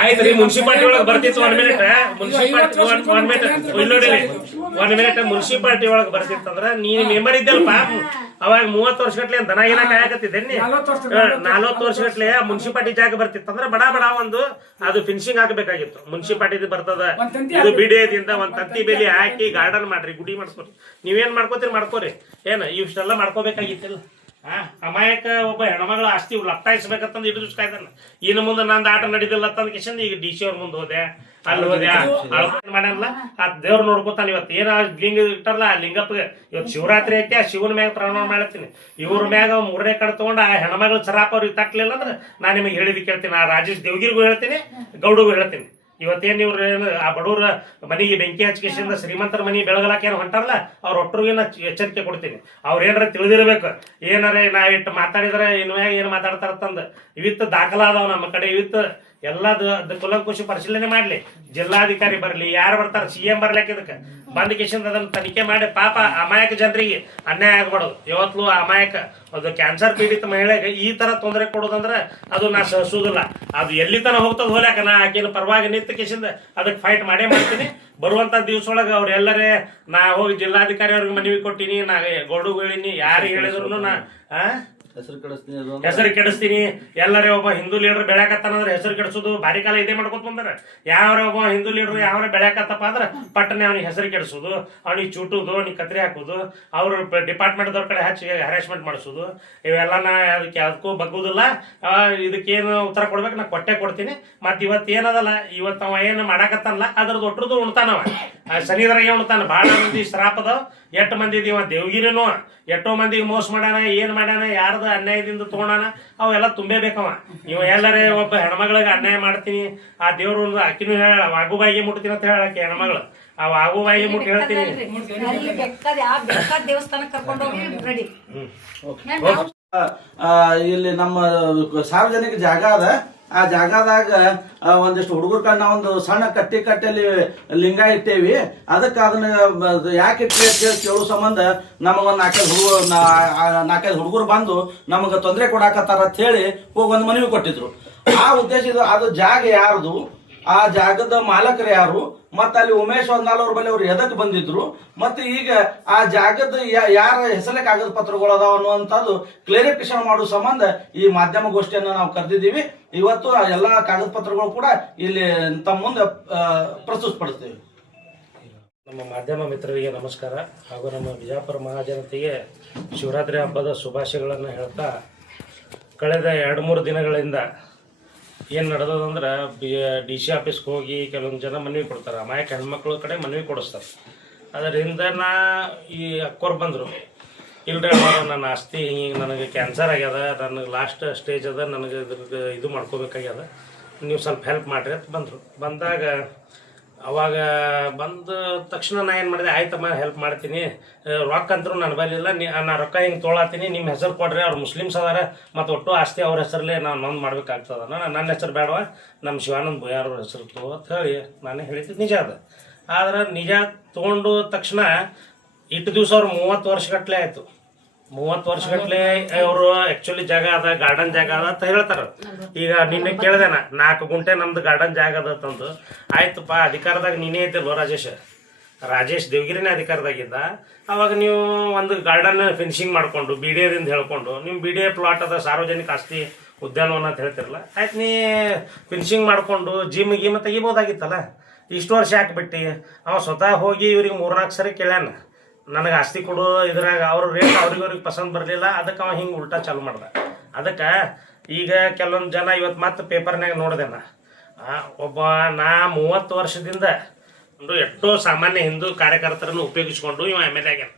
ಆಯ್ತ್ರಿ ಮುನ್ಸಿಪಾಲ್ಟಿ ಒಳಗೆ ಬರ್ತಿತ್ತು 1 ಮಿನಿಟ್ ಮುನ್ಸಿಪಾಲ್ಟಿ ಒಳಗೆ ಬರ್ತಿತ್ತಂದ್ರ ನೀ ಮೆಂಬರ್ ಇದ್ದಲ್ಪ ಅವಾಗ 30 ವರ್ಷ ಗಟ್ಲೆ ದನ ಏನ ಕಾಯಕತ್ತಿದ್ದೆ 40 ವರ್ಷ ಗಟ್ಲೆ ಮುನ್ಸಿಪಾಲ್ಟಿ ಜಾಗ ಬರ್ತಿತ್ತಂದ್ರ ಬಡ ಬಡ ಒಂದು ಅದು ಫಿನಿಶಿಂಗ್ ಹಾಕಬೇಕಾಗಿತ್ತು. ಮುನ್ಸಿಪಾಲ್ಟಿ ಬರ್ತದ ಇದು ಬಿಡಿಯದಿಂದ ಒಂದ್ ತಂತಿ ಬೇಲಿ ಹಾಕಿ ಗಾರ್ಡನ್ ಮಾಡ್ರಿ, ಗುಡಿ ಮಾಡ್ಸ್ಕೊರಿ. ನೀವೇನ್ ಮಾಡ್ಕೋತೀರಿ ಮಾಡ್ಕೋರಿ, ಏನ್ ಇಷ್ಟೆಲ್ಲ ಮಾಡ್ಕೋಬೇಕಾಗಿತ್ತಿಲ್ಲ. ಅಮಾಯಕ ಒಬ್ಬ ಹೆಣ್ಮಗಳ ಆಸ್ತಿ ಲಪ್ಟಾಯಿಸ್ಬೇಕಂತಂದು ಹಿಡಿದು ಕಾಯ್ದಾನ. ಇನ್ನು ಮುಂದೆ ನಂದು ಆಟ ನಡೀದಿಲ್ಲ ತಂದ ಕಿಶನ್ ಈಗ DC ಅವ್ರ ಮುಂದೆ ಹೋದೆ, ಅಲ್ಲಿ ಹೋದೆ, ಮಾಡ್ಯಾನಲ್ಲ ಆ ದೇವ್ರು ನೋಡ್ಕೊತಾನ. ಇವತ್ತು ಏನ ಲಿಂಗ ಇಟ್ಟಾರಲ್ಲ ಆ ಲಿಂಗಪ್ಪಗೆ ಇವತ್ತು ಶಿವರಾತ್ರಿ ಐತಿ, ಆ ಶಿವನ ಮ್ಯಾಗ ಪ್ರಾಣ ಮಾಡ್ತೀನಿ. ಇವ್ರ ಮ್ಯಾಗ 3ನೇ ಕಡೆ ತಗೊಂಡು ಆ ಹೆಣ್ಮಗಳು ಸರಾಪ ಅವ್ರಿಗೆ ತಟ್ಟಲಿಲ್ಲ ಅಂದ್ರೆ ನಾನು ನಿಮಗೆ ಹೇಳಿದ್ ಕೇಳ್ತೀನಿ. ಆ ರಾಜೇಶ್ ದೇವಗಿರಿಗೂ ಹೇಳ್ತೀನಿ, ಗೌಡಗೂ ಹೇಳ್ತೀನಿ. ಇವತ್ತೇನ್ ಇವ್ರ ಆ ಬಡವ್ರ ಮನೆಗೆ ಬೆಂಕಿ ಹಚ್ಕೇಶಿಂದ ಶ್ರೀಮಂತರ ಮನಿ ಬೆಳಗಲಾಕ ಏನು ಹೊಂಟಾರಲ್ಲ ಅವ್ರ ಒಟ್ಟರಿಗೆ ನಾ ಎಚ್ಚರಿಕೆ ಕೊಡ್ತೀನಿ. ಅವ್ರ ಏನಾರ ತಿಳಿದಿರ್ಬೇಕು, ಏನಾರ ನಾ ಇಟ್ಟು ಮಾತಾಡಿದ್ರೆ ಇನ್ನು ಏನ್ ಮಾತಾಡ್ತಾರಂದ ಇವಿತ್ತು ದಾಖಲಾದವ್ ನಮ್ಮ ಕಡೆ. ಇವಿತ್ತು ಎಲ್ಲದ ಕುಲಂಕುಷಿ ಪರಿಶೀಲನೆ ಮಾಡ್ಲಿ, ಜಿಲ್ಲಾಧಿಕಾರಿ ಬರ್ಲಿ, ಯಾರು ಬರ್ತಾರ, CM ಬರ್ಲಿಕ್ಕೆ ಇದಕ್ಕೆ ಬಂದ ಕೇಶಿಂದ ಅದನ್ನ ತನಿಖೆ ಮಾಡಿ ಪಾಪ ಅಮಾಯಕ ಜನರಿಗೆ ಅನ್ಯಾಯ ಆಗ್ಬಾರ್ದು. ಯಾವತ್ಲೂ ಅಮಾಯಕ ಅದು ಕ್ಯಾನ್ಸರ್ ಪೀಡಿತ ಮಹಿಳೆಗೆ ಈ ತರ ತೊಂದರೆ ಕೊಡೋದಂದ್ರೆ ಅದು ನಾ ಸಹಿಸುವುದಿಲ್ಲ. ಅದು ಎಲ್ಲಿ ತನ ಹೋಗ್ತದ ಹೋಗ್ಯಾಕ ನಾ ಆಕೆನ ಪರವಾಗಿ ನಿಂತ ಕೇಶಿಂದ ಅದಕ್ಕೆ ಫೈಟ್ ಮಾಡೇ ಮಾಡ್ತೀನಿ. ಬರುವಂತ ದಿವ್ಸೊಳಗೆ ಅವ್ರೆಲ್ಲರೇ ನಾ ಹೋಗಿ ಜಿಲ್ಲಾಧಿಕಾರಿ ಅವ್ರಿಗೆ ಮನವಿ ಕೊಟ್ಟಿನಿ, ನಾ ಗೌಡಗ್ ಹೇಳಿನಿ, ಯಾರಿಗೆ ಹೇಳಿದ್ರು ನಾ ಹೆಸರು ಕೆಡಿಸ್ತೀನಿ. ಎಲ್ಲರೇ ಒಬ್ಬ ಹಿಂದೂ ಲೀಡರ್ ಬೆಳ್ಯಾಕತ್ತಾನಂದ್ರೆ ಹೆಸರು ಕೆಡಿಸೋದು ಭಾರಿ ಕಾಲ ಇದೇ ಮಾಡ್ಕೊತ ಬಂದಾರ. ಯಾವ್ರ ಒಬ್ಬ ಹಿಂದೂ ಲೀಡರ್ ಯಾವ್ರ ಬೆಳ್ಯಾಕತ್ತಪ್ಪ ಅಂದ್ರೆ ಪಟ್ಟನೆ ಅವ್ನಿಗೆ ಹೆಸರು ಕೆಡಿಸೋದು, ಅವ್ನಿಗೆ ಚೂಟುದು, ಅವ್ನಿಗೆ ಕತ್ರಿ ಹಾಕೋದು, ಅವ್ರ ಡಿಪಾರ್ಟ್ಮೆಂಟ್ದವ್ರ ಕಡೆ ಹಚ್ಚಿ ಹ್ಯಾರಾಸ್ಮೆಂಟ್ ಮಾಡಿಸೋದು, ಇವೆಲ್ಲ ನಾ ಅದಕ್ಕೂ ಬಗ್ಗುದಿಲ್ಲ. ಇದಕ್ಕೇನು ಉತ್ತರ ಕೊಡ್ಬೇಕು ನಾ ಕೊಟ್ಟೆ ಕೊಡ್ತೀನಿ. ಮತ್ ಇವತ್ತು ಏನದಲ್ಲ, ಇವತ್ತು ಅವ ಏನು ಮಾಡಾಕತ್ತಾನಲ್ಲ ಅದ್ರದ್ದು ಒಟ್ರದ್ದು ಉಣ್ತಾನವ, ಶನಿದ್ರಾಗೆ ಉಣ್ತಾನ. ಭಾಳ ಮಂದಿ ಶ್ರಾಪದವ್, 8 ಮಂದಿ ಇವ ದೇವಗಿರಿನೂ ಎಷ್ಟೋ ಮಂದಿಗೆ ಮೋಸ ಮಾಡ್ಯಾನ, ಏನ್ ಮಾಡ್ಯಾನ, ಯಾರ್ದ ಅನ್ಯಾಯದಿಂದ ತಗೊಂಡಾನ, ಅವೆಲ್ಲ ತುಂಬೇಬೇಕವ. ಇವ ಎಲ್ಲರೇ ಒಬ್ಬ ಹೆಣ್ಮಗಳಿಗೆ ಅನ್ಯಾಯ ಮಾಡ್ತೀನಿ, ಆ ದೇವ್ರು ಅಕ್ಕಿನೂ ಹೇಳ ವಾಗುಬಾಯಿಗೆ ಮುಟ್ತೀನಿ ಅಂತ ಹೇಳಕ್ಕೆ ಹೆಣ್ಮಗಳು, ಆ ವಾಗುಬಾಯಿಗೆ ಮುಟ್ಟಿ ಹೇಳ್ತೀನಿ. ಇಲ್ಲಿ ನಮ್ಮ ಸಾರ್ವಜನಿಕ ಜಾಗ ಅದ, ಆ ಜಾಗದಾಗ ಒಂದಿಷ್ಟು ಹುಡುಗರ ಕಡೆ ಒಂದು ಸಣ್ಣ ಕಟ್ಟೆಯಲ್ಲಿ ಲಿಂಗ ಇಟ್ಟೇವಿ. ಅದಕ್ಕೆ ಅದನ್ನ ಯಾಕೆ ಇಟ್ಟೆ ಅಂತ ಹೇಳಿ ಕೇಳೋ ಸಂಬಂಧ ನಮಗೊಂದು 4-5 ಹುಡುಗರು ಬಂದು ನಮಗೆ ತೊಂದರೆ ಕೊಡಾಕತ್ತಾರ ಅಂತ ಹೇಳಿ ಹೋಗಿ ಒಂದು ಮನವಿ ಕೊಟ್ಟಿದ್ರು. ಆ ಉದ್ದೇಶ ಇದು. ಅದು ಜಾಗ ಯಾರ್ದು, ಆ ಜಾಗದ ಮಾಲಕರು ಯಾರು, ಮತ್ತೆ ಅಲ್ಲಿ ಉಮೇಶ್ ಹೊನ್ನಾಳವ್ರ ಬಳಿ ಅವ್ರು ಎದಕ್ಕೆ ಬಂದಿದ್ರು, ಮತ್ತೆ ಈಗ ಆ ಜಾಗದ ಯಾರ ಹೆಸರೇ ಕಾಗದ ಪತ್ರಗಳು ಅದಾವ ಅನ್ನುವಂಥದ್ದು ಕ್ಲಾರಿಫಿಕೇಶನ್ ಮಾಡುವ ಸಂಬಂಧ ಈ ಮಾಧ್ಯಮ ಗೋಷ್ಠಿಯನ್ನು ನಾವು ಕರೆದಿದ್ದೀವಿ. ಇವತ್ತು ಆ ಎಲ್ಲ ಕಾಗದ ಪತ್ರಗಳು ಕೂಡ ಇಲ್ಲಿ ತಮ್ಮ ಮುಂದೆ ಪ್ರಸ್ತುತಪಡಿಸ್ತೀವಿ. ನಮ್ಮ ಮಾಧ್ಯಮ ಮಿತ್ರರಿಗೆ ನಮಸ್ಕಾರ, ಹಾಗೂ ನಮ್ಮ ಬಿಜಾಪುರ ಮಹಾಜನತೆಗೆ ಶಿವರಾತ್ರಿ ಹಬ್ಬದ ಶುಭಾಶಯಗಳನ್ನು ಹೇಳ್ತಾ, ಕಳೆದ 2-3 ದಿನಗಳಿಂದ ಏನು ನಡೆದದಂದ್ರೆ DC ಆಫೀಸ್ಗೆ ಹೋಗಿ ಕೆಲವೊಂದು ಜನ ಮನವಿ ಕೊಡ್ತಾರೆ, ಅಮಾಯಕ ಹೆಣ್ಮಕ್ಳ ಕಡೆ ಮನವಿ ಕೊಡಿಸ್ತಾರೆ. ಅದರಿಂದ ಈ ಅಕ್ಕೋರು ಬಂದರು, ಇಲ್ರಿ ನನ್ನ ಆಸ್ತಿ ಹಿಂಗೆ ನನಗೆ ಕ್ಯಾನ್ಸರ್ ಆಗ್ಯದ, ನನಗೆ ಲಾಸ್ಟ್ ಸ್ಟೇಜ್ ಅದ, ನನಗೆ ಇದ್ರದ್ದು ಇದು ಮಾಡ್ಕೋಬೇಕಾಗ್ಯದ, ನೀವು ಸ್ವಲ್ಪ ಹೆಲ್ಪ್ ಮಾಡಿರಿ ಅಂತ ಬಂದರು. ಬಂದಾಗ ಅವಾಗ ಬಂದ ತಕ್ಷಣ ನಾ ಏನು ಮಾಡಿದೆ, ಆಯ್ತಮ್ಮ ಹೆಲ್ಪ್ ಮಾಡ್ತೀನಿ, ರೊಕ್ಕ ಅಂತರೂ ನನ್ನ ಬರಲಿಲ್ಲ, ನಾ ರೊಕ್ಕ ಹಿಂಗೆ ತೊಗೊಳತ್ತೀನಿ, ನಿಮ್ಮ ಹೆಸರು ಕೊಡ್ರಿ, ಅವ್ರು ಮುಸ್ಲಿಮ್ಸ್ ಅದಾರ, ಮತ್ತು ಒಟ್ಟು ಆಸ್ತಿ ಅವ್ರ ಹೆಸರಲ್ಲೇ ನಾನು ನೊಂದು ಮಾಡ್ಬೇಕಾಗ್ತದ, ನನ್ನ ಹೆಸರು ಬೇಡವ, ನಮ್ಮ ಶಿವಾನಂದ ಬೊಯ್ಯಾರವ್ರ ಹೆಸರು ತಗೋ ಅಂತ ಹೇಳಿ ನಾನೇ ಹೇಳಿದ್ದು ನಿಜ ಅದ. ಆದ್ರೆ ನಿಜ ತೊಗೊಂಡು ತಕ್ಷಣ ಇಟ್ಟು ದಿವಸ ಅವ್ರು 30 ವರ್ಷಗಟ್ಟಲೆ ಆಯಿತು. 30 ವರ್ಷಗಟ್ಟಲೆ ಅವರು ಆ್ಯಕ್ಚುಲಿ ಜಾಗ ಅದ, ಗಾರ್ಡನ್ ಜಾಗ ಅದ ಅಂತ ಹೇಳ್ತಾರೆ. ಈಗ ನಿನ್ನೆ ಕೇಳಿದೆ ನಾ, 4 ಗುಂಟೆ ನಮ್ದು ಗಾರ್ಡನ್ ಜಾಗ ಅದ ತಂದು. ಆಯ್ತಪ್ಪ, ಅಧಿಕಾರದಾಗ ನೀನೇ ಇದ್ದಿಲ್ವ ರಾಜೇಶ್ ದೇವಗಿರಿನೇ ಅಧಿಕಾರದಾಗಿದ್ದ. ಅವಾಗ ನೀವು ಒಂದು ಗಾರ್ಡನ್ ಫಿನಿಶಿಂಗ್ ಮಾಡಿಕೊಂಡು BDAದಿಂದ ಹೇಳ್ಕೊಂಡು, ನಿಮ್ಮ BDA ಪ್ಲಾಟ್ ಅದ, ಸಾರ್ವಜನಿಕ ಆಸ್ತಿ ಉದ್ಯಾನವನ ಅಂತ ಹೇಳ್ತಿರಲ್ಲ, ಆಯ್ತು ನೀ ಫಿನಿಶಿಂಗ್ ಮಾಡಿಕೊಂಡು ಜಿಮ್ ತೆಗಿಬೋದಾಗಿತ್ತಲ್ಲ. ಇಷ್ಟು ವರ್ಷ ಹಾಕ್ಬಿಟ್ಟು ಅವ ಸ್ವತಃ ಹೋಗಿ ಇವ್ರಿಗೆ 3-4 ಸರಿ ಕೇಳ್ಯಾನ, ನನಗೆ ಆಸ್ತಿ ಕೊಡು, ಇದ್ರಾಗ ಅವ್ರ ರೇಟ್ ಅವ್ರಿಗೆ ಪಸಂದ್ ಬರಲಿಲ್ಲ, ಅದಕ್ಕೆ ಅವ ಹಿಂಗೆ ಉಲ್ಟಾ ಚಾಲು ಮಾಡ್ದ. ಅದಕ್ಕೆ ಈಗ ಕೆಲವೊಂದು ಜನ ಇವತ್ತು ಮತ್ತೆ ಪೇಪರ್ನಾಗ ನೋಡಿದೆ ಒಬ್ಬ ನಾ 30 ವರ್ಷದಿಂದ ಒಂದು ಎಷ್ಟೋ ಸಾಮಾನ್ಯ ಹಿಂದೂ ಕಾರ್ಯಕರ್ತರನ್ನು ಉಪಯೋಗಿಸ್ಕೊಂಡು ಇವ MLA ಆಗ್ಯಾನ.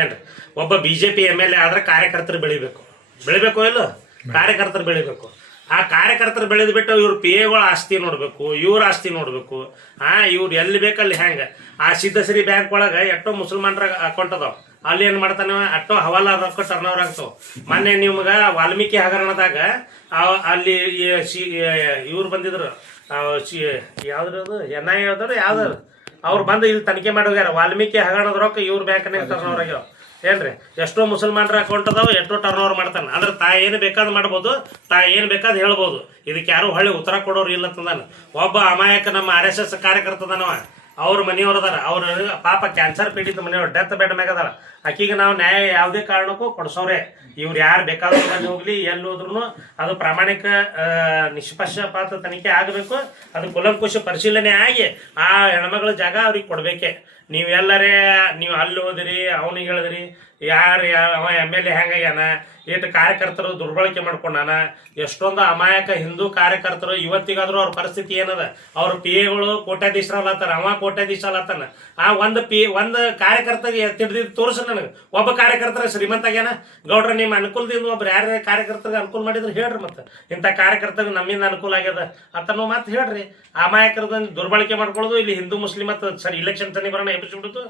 ಏನ್ರಿ, ಒಬ್ಬ BJP MLA ಆದ್ರೆ ಕಾರ್ಯಕರ್ತರು ಬೆಳಿಬೇಕು ಇಲ್ಲ, ಕಾರ್ಯಕರ್ತರು ಬೆಳಿಬೇಕು. ಆ ಕಾರ್ಯಕರ್ತರು ಬೆಳೆದು ಬಿಟ್ಟು ಇವ್ರ PAಗಳ ಆಸ್ತಿ ನೋಡ್ಬೇಕು, ಇವ್ರ ಆಸ್ತಿ ನೋಡ್ಬೇಕು. ಇವ್ರು ಎಲ್ಲಿ ಬೇಕಲ್ಲಿ ಹೆಂಗೆ ಆ ಸಿದ್ಧಶ್ರೀ ಬ್ಯಾಂಕ್ ಒಳಗೆ ಎಷ್ಟೋ ಮುಸಲ್ಮಾನರ ಅಕೌಂಟ್ ಅದಾವ, ಅಲ್ಲಿ ಏನು ಮಾಡ್ತಾನೆ ಅಷ್ಟೋ ಹವಾಲ ರೊಕ್ಕ ಟರ್ನ್ ಓವರ್ ಆಗ್ತಾವ. ಮೊನ್ನೆ ನಿಮ್ಗೆ ವಾಲ್ಮೀಕಿ ಹಗರಣದಾಗ ಅಲ್ಲಿ ಇವ್ರು ಬಂದಿದ್ರು, ಯಾವ್ದು NIA ಯಾವ್ದಾರು ಅವ್ರು ಬಂದು ಇಲ್ಲಿ ತನಿಖೆ ಮಾಡಿ ಹೋಗ್ಯಾರ. ವಾಲ್ಮೀಕಿ ಹಗರಣದ ರೊಕ್ಕ ಇವ್ರ ಬ್ಯಾಂಕ್ನಾಗ ಟರ್ನ್ ಓವರ್ ಆಗ್ಯಾವ. ಏನ್ರಿ ಎಷ್ಟೋ ಮುಸಲ್ಮಾನರ ಅಕೌಂಟ್ ಅದಾವ, ಎಷ್ಟೋ ಟರ್ನ್ ಓವರ್ ಮಾಡ್ತಾನೆ. ಅಂದ್ರೆ ತಾ ಏನು ಬೇಕಾದ್ ಮಾಡ್ಬೋದು, ತಾ ಏನು ಬೇಕಾದ್ ಹೇಳ್ಬೋದು. ಇದಕ್ಕೆ ಯಾರು ಹೊಳ್ಳಿ ಉತ್ತರ ಕೊಡೋರು ಇಲ್ಲ ತಂದಾನ. ಒಬ್ಬ ಅಮಾಯಕ ನಮ್ಮ RSS ಕಾರ್ಯಕರ್ತದನವ, ಅವ್ರ ಮನೆಯವ್ರು ಅದಾರ, ಅವ್ರ ಪಾಪ ಕ್ಯಾನ್ಸರ್ ಪೀಡಿತ ಮನೆಯವ್ರು ಡೆತ್ ಬೆಡ್ ಮ್ಯಾಗ ಅದಾರ. ಆಕಿಗೆ ನಾವು ನ್ಯಾಯ ಯಾವುದೇ ಕಾರಣಕ್ಕೂ ಕೊಡ್ಸೋರೆ. ಇವ್ರು ಯಾರು ಬೇಕಾದ್ರೂ ಬಂದು ಹೋಗ್ಲಿ, ಎಲ್ಲಿ ಹೋದ್ರು ಅದು ಪ್ರಾಮಾಣಿಕ ನಿಷ್ಪಕ್ಷಪಾತ ತನಿಖೆ ಆಗಬೇಕು. ಅದು ಕುಲಂಕುಷ ಪರಿಶೀಲನೆ ಆಗಿ ಆ ಹೆಣ್ಮಗಳ ಜಾಗ ಅವ್ರಿಗೆ ಕೊಡ್ಬೇಕೆ. ನೀವು ಎಲ್ಲರೇ ನೀವು ಅಲ್ಲಿ ಹೋದಿರಿ, ಅವನಿಗೆ ಹೇಳಿದ್ರಿ, ಯಾರು ಅವ MLA ಹೆಂಗಾಗ್ಯಾನ, ಎಷ್ಟು ಕಾರ್ಯಕರ್ತರು ದುರ್ಬಳಕೆ ಮಾಡ್ಕೊಂಡಾನ. ಎಷ್ಟೊಂದು ಅಮಾಯಕ ಹಿಂದೂ ಕಾರ್ಯಕರ್ತರು ಇವತ್ತಿಗಾದ್ರೂ ಅವ್ರ ಪರಿಸ್ಥಿತಿ ಏನದ, ಅವ್ರ PAಗಳು ಕೋಟ್ಯಾಧೀಶರಲ್ಲತ್ತಾರ, ಅವ ಕೋಟ್ಯಾಧೀಶ ಅಲ್ಲತ್ತಾನ. ಆ ಒಂದು ಕಾರ್ಯಕರ್ತಗೆ ತಿಳ್ದಿದ್ದು ತೋರಿಸ ನನಗೆ. ಒಬ್ಬ ಕಾರ್ಯಕರ್ತರ ಶ್ರೀಮಂತ ಆಗ್ಯಾನ. ಗೌಡ್ರ ನಿಮ್ಮ ಅನುಕೂಲದಿಂದ ಒಬ್ರು ಯಾರ್ಯಾರ ಕಾರ್ಯಕರ್ತರಿಗೆ ಅನುಕೂಲ ಮಾಡಿದ್ರೆ ಹೇಳ್ರಿ, ಮತ್ತೆ ಇಂಥ ಕಾರ್ಯಕರ್ತರಿಗೆ ನಮ್ಮಿಂದ ಅನುಕೂಲ ಆಗ್ಯದ ಅಂತನೋ ಮಾತು ಹೇಳ್ರಿ. ಅಮಾಯಕರದನ್ನು ದುರ್ಬಳಕೆ ಮಾಡ್ಕೊಳ್ಳೋದು. ಇಲ್ಲಿ ಹಿಂದೂ ಮುಸ್ಲಿಮ್ ಅಂತ ಸರಿ ಇಲೆಕ್ಷನ್ ತನಿ ಬರೋಣ ಎಬ್ಬಿಸ್ಬಿಡ್ತು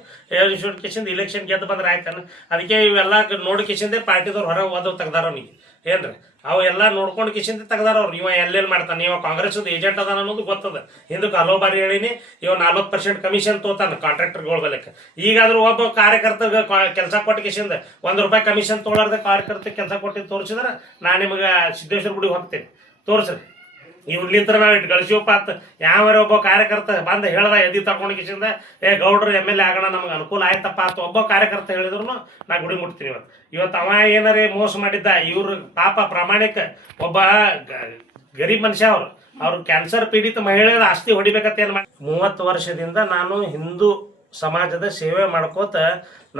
ಇಲೆಕ್ಷನ್ ಗೆದ್ದು ಬಂದ್ರೆ ಆಯ್ತಾನ. ಅದಕ್ಕೆ ಇವೆಲ್ಲ ನೋಡಿ ಕಿಶಿಂದೆ ಪಾರ್ಟಿದವ್ರು ಹೊರಗೆ ಓದವ್ ತೆಗ್ದಾರ ಅವನಿಗೆ ಏನ್ರಿ. ಅವು ಎಲ್ಲ ನೋಡ್ಕೊಂಡು ಕಿಶಿಂದ ತೆಗ್ದಾರ ಅವ್ರು. ಇವ ಎಲ್ಲೆಲ್ಲಿ ಮಾಡ್ತಾನೆ, ಇವ ಕಾಂಗ್ರೆಸ್ ಏಜೆಂಟ್ ಅದಾನ ಅನ್ನೋದು ಗೊತ್ತದ. ಹಿಂದಕ್ಕೆ ಹಲವು ಬಾರಿ ಹೇಳಿನಿ, ಇವ 40% ಕಮಿಷನ್ ತೋತಾನ ಕಾಂಟ್ರಾಕ್ಟರ್ಗಳ ಬೆಲೆಕ್ಕೆ. ಈಗಾದ್ರೂ ಒಬ್ಬ ಕಾರ್ಯಕರ್ತಗೆ ಕೆಲಸ ಕೊಟ್ಟು ಕಿಶಿಂದ ₹1 ಕಮಿಷನ್ ತೊಗೊಳಾರ್ದ ಕಾರ್ಯಕರ್ತ ಕೆಲಸ ಕೊಟ್ಟು ತೋರಿಸಿದ್ರೆ ನಾನು ನಿಮಗೆ ಸಿದ್ದೇಶ್ವರ ಗುಡಿಗೆ ಹೋಗ್ತೀನಿ, ತೋರಿಸ್ರಿ. ಇವ್ಲಿಂತ್ರ ನಾವು ಇಟ್ಟು ಗಳಿಸಿವಪ್ಪ ಅಂತ ಯಾವ್ಯಾರ ಒಬ್ಬ ಕಾರ್ಯಕರ್ತ ಬಂದ ಹೇಳ್ದ ಎದಿ ತಗೊಂಡು ಕಿಶಿಂದ ಗೌಡ್ರು MLA ಆಗೋಣ ನಮ್ಗೆ ಅನುಕೂಲ ಆಯ್ತಪ್ಪ ಅಂತ ಒಬ್ಬ ಕಾರ್ಯಕರ್ತ ಹೇಳಿದ್ರು ನಾ ಗುಡಿ ಮುಟ್ತೀನಿ. ಇವತ್ತು ಅವ ಏನಾರೇ ಮೋಸ ಮಾಡಿದ್ದ, ಇವ್ರ ಪಾಪ ಪ್ರಾಮಾಣಿಕ ಒಬ್ಬ ಗರೀಬ್ ಮನುಷ್ಯ. ಅವ್ರು ಕ್ಯಾನ್ಸರ್ ಪೀಡಿತ ಮಹಿಳೆಯರ ಆಸ್ತಿ ಹೊಡಿಬೇಕಂತ ಏನು ಮಾಡಿ 30 ವರ್ಷದಿಂದ ನಾನು ಹಿಂದೂ ಸಮಾಜದ ಸೇವೆ ಮಾಡ್ಕೋತ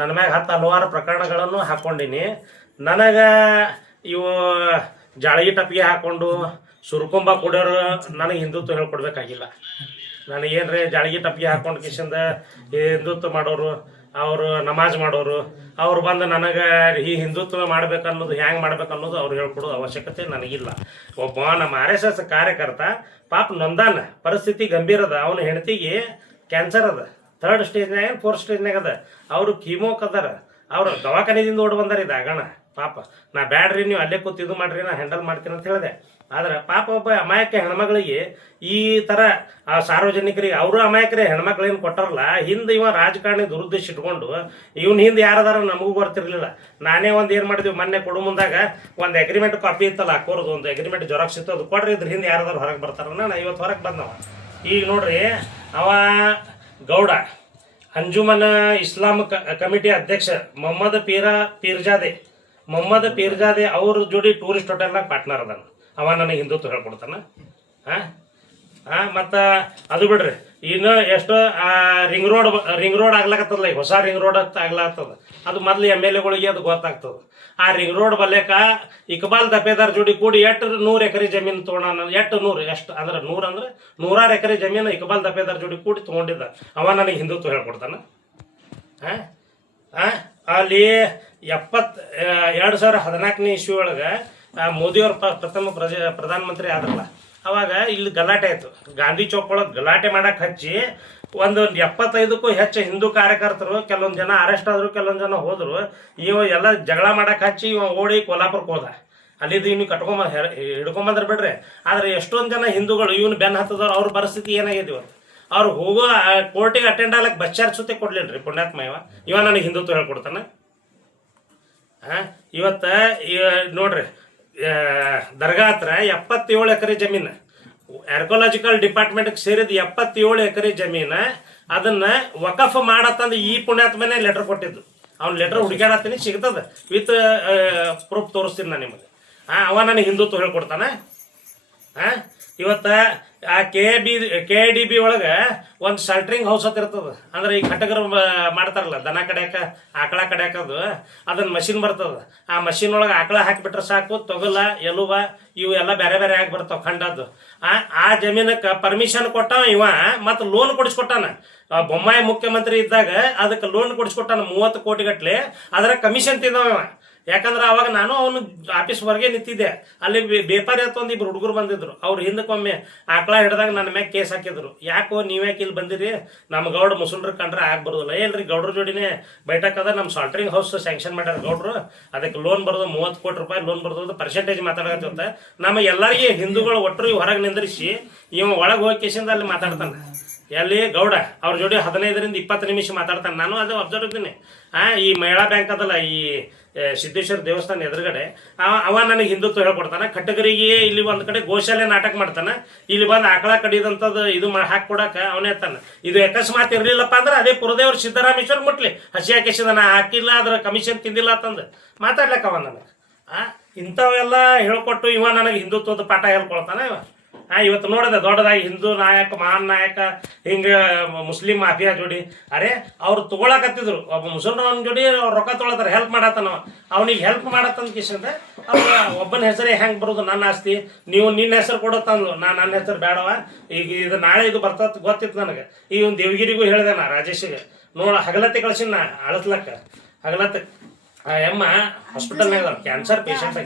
ನನ್ನ ಮ್ಯಾಗ ಹಲವಾರು ಪ್ರಕರಣಗಳನ್ನು ಹಾಕೊಂಡಿನಿ. ನನಗೆ ಇವು ಜಾಳಗಿ ಟಪ್ಪಿಗೆ ಹಾಕೊಂಡು ಸುರ್ಕೊಂಬ ಕೊಡೋರು ನನಗೆ ಹಿಂದುತ್ವ ಹೇಳ್ಕೊಡ್ಬೇಕಾಗಿಲ್ಲ. ನನಗೇನ್ರಿ ಜಾಳಗಿ ಟಪ್ಪಿಗೆ ಹಾಕೊಂಡು ಕಿಶಿಂದ ಹಿಂದುತ್ವ ಮಾಡೋರು, ಅವರು ನಮಾಜ್ ಮಾಡೋರು, ಅವ್ರು ಬಂದು ನನಗೆ ಈ ಹಿಂದುತ್ವ ಮಾಡ್ಬೇಕನ್ನೋದು ಹ್ಯಾಂಗೆ ಮಾಡ್ಬೇಕನ್ನೋದು ಅವ್ರು ಹೇಳ್ಕೊಡೋದು ಅವಶ್ಯಕತೆ ನನಗಿಲ್ಲ. ಒಬ್ಬ ನಮ್ಮ RSS ಕಾರ್ಯಕರ್ತ ಪಾಪ ನೊಂದಾನ, ಪರಿಸ್ಥಿತಿ ಗಂಭೀರ ಅದ. ಅವನ ಹೆಂಡತಿಗೆ ಕ್ಯಾನ್ಸರ್ ಅದ, 3rd ಸ್ಟೇಜ್ನಾಗ 4th ಸ್ಟೇಜ್ನಾಗ ಅದ. ಅವರು ಕೀಮೋಕ್ ಅದಾರ, ಅವ್ರು ದವಾಖಾನೆದಿಂದ ಓಡ್ ಬಂದಾರ. ಇದಾಗಣ ಪಾಪ ನಾ ಬ್ಯಾಡ್ರಿ, ನೀವು ಅಲ್ಲೇ ಕೂತ್ ಇದು ಮಾಡ್ರಿ, ನಾ ಹ್ಯಾಂಡಲ್ ಮಾಡ್ತೀನಿ ಅಂತ ಹೇಳಿದೆ. ಆದ್ರೆ ಪಾಪ ಒಬ್ಬ ಅಮಾಯಕ ಹೆಣ್ಮಗಳಿಗೆ ಈ ಥರ ಸಾರ್ವಜನಿಕರಿಗೆ ಅವರು ಅಮಾಯಕರೇ ಹೆಣ್ಮಕ್ಳೇನು ಕೊಟ್ಟಾರಲ್ಲ, ಹಿಂದೆ ಇವ ರಾಜಕಾರಣಿ ದುರುದ್ದೇಶ ಇಟ್ಕೊಂಡು ಇವ್ನ ಹಿಂದೆ ಯಾರದಾರ ನಮಗೂ ಗೊತ್ತಿರಲಿಲ್ಲ. ನಾನೇ ಒಂದು ಏನು ಮಾಡಿದ್ವಿ, ಮೊನ್ನೆ ಕೊಡು ಮುಂದಾಗ ಒಂದು ಅಗ್ರಿಮೆಂಟ್ ಕಾಪಿ ಇತ್ತಲ್ಲ, ಹಾಕೋರ್ದು ಒಂದು ಅಗ್ರಿಮೆಂಟ್ ಜೆರಾಕ್ಸ್ ಇತ್ತು, ಅದು ಕೊಡ್ರಿ, ಇದ್ರ ಹಿಂದೆ ಯಾರದಾರು ಹೊರಗೆ ಬರ್ತಾರ. ನಾನು ಇವತ್ತು ಹೊರಗೆ ಬಂದವ. ಈಗ ನೋಡ್ರಿ, ಅವ ಗೌಡ ಅಂಜುಮನ್ ಇಸ್ಲಾಂ ಕಮಿಟಿ ಅಧ್ಯಕ್ಷ ಮೊಹಮ್ಮದ್ ಪೀರ್ಜಾದೆ ಅವ್ರ ಜೋಡಿ ಟೂರಿಸ್ಟ್ ಹೋಟೆಲ್ನಾಗ ಪಾರ್ಟ್ನರ್ ಅದಾನ. ಅವ ನನಗೆ ಹಿಂದುತ್ವ ಹೇಳ್ಕೊಡ್ತಾನ. ಮತ್ತು ಅದು ಬಿಡ್ರಿ, ಇನ್ನು ಎಷ್ಟೋ ರಿಂಗ್ ರೋಡ್ ಆಗ್ಲಾಕತ್ತದಲ್ಲ, ಈಗ ಹೊಸ ರಿಂಗ್ ರೋಡ್ ಅಂತ ಆಗ್ಲಾಗ್ತದ. ಅದು ಮೊದಲು MLAಗಳಿಗೆ ಅದು ಗೊತ್ತಾಗ್ತದೆ. ಆ ರಿಂಗ್ ರೋಡ್ ಬಲ್ಲೇಕ ಇಕ್ಬಾಲ್ ದಪೇದಾರ್ ಜೋಡಿ ಕೂಡಿ 100 ಎಕರೆ ಜಮೀನು ತೊಗೊಂಡ. ಎಷ್ಟು 100 ಎಕರೆ ಜಮೀನು ಇಕ್ಬಾಲ್ ದಪೇದಾರ್ ಜೋಡಿ ಕೂಡಿ ತೊಗೊಂಡಿದ್ದ. ಅವ ನನಗೆ ಹಿಂದುತ್ವ ಹೇಳ್ಕೊಡ್ತಾನ. ಅಲ್ಲಿ 2014ನೇ ಇಸ್ವಿ ಒಳಗೆ ಮೋದಿಯವ್ರ ಪ್ರಥಮ ಪ್ರಧಾನಮಂತ್ರಿ ಆದ್ರಲ್ಲ, ಅವಾಗ ಇಲ್ಲಿ ಗಲಾಟೆ ಆಯ್ತು. ಗಾಂಧಿ ಚೌಕ್ ಒಳಗೆ ಗಲಾಟೆ ಮಾಡಕ್ಕೆ ಹಚ್ಚಿ ಒಂದು 75ಕ್ಕೂ ಹೆಚ್ಚು ಹಿಂದೂ ಕಾರ್ಯಕರ್ತರು, ಕೆಲವೊಂದು ಜನ ಅರೆಸ್ಟ್ ಆದ್ರು, ಕೆಲವೊಂದು ಜನ ಹೋದ್ರು. ಇವ ಎಲ್ಲ ಜಗಳ ಮಾಡಕ್ಕೆ ಹಚ್ಚಿ ಇವ ಓಡಿ ಕೋಲ್ಹಾಪುರಕ್ಕೆ ಹೋದ. ಅಲ್ಲಿದ್ದು ಇನ್ನು ಹಿಡ್ಕೊಂಬಂದ್ರೆ ಬಿಡ್ರಿ. ಆದ್ರೆ ಎಷ್ಟೊಂದು ಜನ ಹಿಂದೂಗಳು ಇವನು ಬೆನ್ನ ಹತ್ತದವ್ರು, ಅವ್ರ ಪರಿಸ್ಥಿತಿ ಏನಾಗಿದೆ ಇವತ್ತು. ಅವ್ರು ಹೋಗೋ ಕೋರ್ಟಿಗೆ ಅಟೆಂಡ್ ಆಗ್ಲಕ್ಕೆ ಬಸ್ ಚಾರ್ಜ್ ಸುತ್ತೆ ಕೊಡ್ಲಿಲ್ರಿ ಪುಣ್ಯಾತ್ಮ. ಇವ ನನಗೆ ಹಿಂದುತ್ವ ಹೇಳ್ಕೊಡ್ತಾನೆ. ಇವತ್ತು ನೋಡ್ರಿ, ದರ್ಗಾ ಹತ್ರ 77 ಎಕರೆ ಜಮೀನು, ಆರ್ಕೋಲಾಜಿಕಲ್ ಡಿಪಾರ್ಟ್ಮೆಂಟ್ಗೆ ಸೇರಿದ 77 ಎಕರೆ ಜಮೀನು, ಅದನ್ನ ವಕಫ್ ಮಾಡತ್ತಂದು ಈ ಪುಣ್ಯಾತ್ಮನೇ ಲೆಟರ್ ಕೊಟ್ಟಿದ್ದು. ಅವ್ನ ಲೆಟರ್ ಹುಡುಕಾಡತ್ತೀನಿ, ಸಿಗ್ತದ, ವಿತ್ ಪ್ರೂಫ್ ತೋರಿಸ್ತೀನಿ ನಾನು ನಿಮಗೆ. ಅವ ನನಗೆ ಹಿಂದುತ್ವ ಹೇಳ್ಕೊಡ್ತಾನೆ. ಇವತ್ತು ಆ KIDB ಒಳಗೆ ಒಂದು ಶಲ್ಟ್ರಿಂಗ್ ಹೌಸ್ ಅಂತ ಇರ್ತದೆ. ಅಂದ್ರೆ ಈ ಕಟಗರು ಮಾಡ್ತಾರಲ್ಲ, ದನ ಕಡ್ಯಾಕ ಆಕಳ ಕಡ್ಯಾಕದು, ಅದನ್ನ ಮಷಿನ್ ಬರ್ತದ. ಆ ಮಷಿನ್ ಒಳಗೆ ಆಕಳ ಹಾಕಿಬಿಟ್ರೆ ಸಾಕು, ತೊಗಲ ಎಲುವ ಇವು ಎಲ್ಲ ಬೇರೆ ಬೇರೆ ಆಗಿ ಬರ್ತಾವ ಖಂಡದ್ದು. ಆ ಜಮೀನಕ್ಕೆ ಪರ್ಮಿಷನ್ ಕೊಟ್ಟಾವ ಇವ, ಮತ್ತು ಲೋನ್ ಕೊಡಿಸ್ಕೊಟ್ಟಾನ. ಬೊಮ್ಮಾಯಿ ಮುಖ್ಯಮಂತ್ರಿ ಇದ್ದಾಗ ಅದಕ್ಕೆ ಲೋನ್ ಕೊಡಿಸ್ಕೊಟ್ಟಾನ 30 ಕೋಟಿ ಗಟ್ಲೆ. ಅದರ ಕಮಿಷನ್ ತಿಂದವ ಇವ. ಯಾಕಂದ್ರೆ ಅವಾಗ ನಾನು ಅವನು ಆಫೀಸ್ ಹೊರಗೆ ನಿಂತಿದ್ದೆ. ಅಲ್ಲಿ ಬೇಪಾರಿ ಅಂತ ಒಂದು 2 ಹುಡುಗರು ಬಂದಿದ್ರು. ಅವ್ರು ಹಿಂದಕ್ಕೊಮ್ಮೆ ಆಕಳ ಹಿಡ್ದಾಗ ನನ್ನ ಮ್ಯಾಗ ಕೇಸ್ ಹಾಕಿದ್ರು. ಯಾಕೋ ನೀವ್ಯಾಕೆ ಇಲ್ಲಿ ಬಂದಿರಿ, ನಮ್ಮ ಗೌಡ ಮುಸುಲ್ರ ಕಂಡ್ರೆ ಆಗ್ಬರೋದಿಲ್ಲ. ಏನ್ರಿ ಗೌಡ್ರ ಜೋಡಿನೇ ಬೈಠಕ್ ಅದ, ನಮ್ಮ ಶಾಲ್ಟ್ರಿಂಗ್ ಹೌಸ್ ಸ್ಯಾಂಕ್ಷನ್ ಮಾಡ್ಯಾರ ಗೌಡ್ರು, ಅದಕ್ಕೆ ಲೋನ್ ಬರೋದು 30 ಕೋಟಿ ರೂಪಾಯಿ ಲೋನ್ ಬರೋದು, ಪರ್ಸೆಂಟೇಜ್ ಮಾತಾಡಕತ್ತ. ನಮ್ಮ ಎಲ್ಲರಿಗೆ ಹಿಂದೂಗಳು ಒಟ್ಟರು ಹೊರಗೆ ನಿಂದ್ರಿಸಿ ಇವ ಒಳಗೆ ಹೋಗಿ ಕೇಸಿಂದ ಅಲ್ಲಿ ಮಾತಾಡ್ತಾನೆ. ಎಲ್ಲಿ ಗೌಡ ಅವ್ರ ಜೋಡಿ 15-20 ನಿಮಿಷ ಮಾತಾಡ್ತಾನೆ. ನಾನು ಅದು ಅಬ್ಸರ್ವ್ ಇದ್ದೀನಿ. ಈ ಮಹಿಳಾ ಬ್ಯಾಂಕ್ ಅದಲ್ಲ, ಈ ಸಿದ್ದೇಶ್ವರ ದೇವಸ್ಥಾನ ಎದುರುಗಡೆ ಅವ ನನಗೆ ಹಿಂದುತ್ವ ಹೇಳ್ಕೊಡ್ತಾನೆ. ಕಟ್ಟಗರಿಗೆ ಇಲ್ಲಿ ಒಂದು ಕಡೆ ಗೋಶಾಲೆ ನಾಟಕ ಮಾಡ್ತಾನೆ, ಇಲ್ಲಿ ಬಂದು ಆಕಳ ಕಡಿದಂಥದ್ದು ಇದು ಹಾಕೊಡಕ್ಕೆ ಅವನೇ ತಾನೆ. ಇದು ಅಕಸ್ಮಾತ್ ಇರಲಿಲ್ಲಪ್ಪ ಅಂದ್ರೆ ಅದೇ ಪುರದೇವ್ರು ಸಿದ್ದರಾಮೇಶ್ವರ್ ಮುಟ್ಲಿ ಹಸಿ ಹಾಕಿಸಿದ ನಾ ಹಾಕಿಲ್ಲ ಅದ್ರ ಕಮಿಷನ್ ತಿಂದಿಲ್ಲ ಅಂತಂದು ಮಾತಾಡ್ಲಕ್ಕ ಅವ ನನಗೆ. ಇಂಥವೆಲ್ಲ ಹೇಳ್ಕೊಟ್ಟು ಇವ ನನಗೆ ಹಿಂದುತ್ವದ ಪಾಠ ಹೇಳ್ಕೊಳ್ತಾನೆ ಇವ. ಇವತ್ತು ನೋಡಿದೆ ದೊಡ್ಡದಾಗಿ ಹಿಂದೂ ನಾಯಕ ಮಹಾನ್ ನಾಯಕ ಹಿಂಗೆ ಮುಸ್ಲಿಂ ಮಾಫಿಯಾ ಜೋಡಿ. ಅರೆ ಅವ್ರು ತೊಗೊಳಕತ್ತಿದ್ರು, ಒಬ್ಬ ಮುಸಲ್ಮಾನ್ ಜೋಡಿ ಅವ್ರು ರೊಕ್ಕ ತೊಗೊಳತ್ತಾರ, ಹೆಲ್ಪ್ ಮಾಡತ್ತಾನ. ಅವನಿಗೆ ಹೆಲ್ಪ್ ಮಾಡತ್ತಂದ ಕಿಶಂದ ಅವ್ರು ಒಬ್ಬನ ಹೆಸರೇ ಹೆಂಗೆ ಬರೋದು, ನನ್ನ ಆಸ್ತಿ ನೀವು ನಿನ್ನ ಹೆಸರು ಕೊಡತ್ತಂದ್ಲು. ನನ್ನ ಹೆಸರು ಬೇಡವ, ಈಗ ಇದು ನಾಳೆ ಇದು ಬರ್ತತ್ ಗೊತ್ತಿತ್ತು ನನಗೆ. ಈ ಒಂದು ದೇವಗಿರಿಗೂ ಹೇಳಿದೆ ನಾ ರಾಜೇಶಿಗೆ, ಹಗಲತ್ತೆ ಕಳ್ಸಿನ ನಾ ಅಳಸ್ಲಕ್ಕ. ಹಗಲತ್ತೆ ಎಮ್ಮ ಹಾಸ್ಪಿಟಲ್ನಾಗ ಅದಾಳ, ಕ್ಯಾನ್ಸರ್ ಪೇಷಂಟ್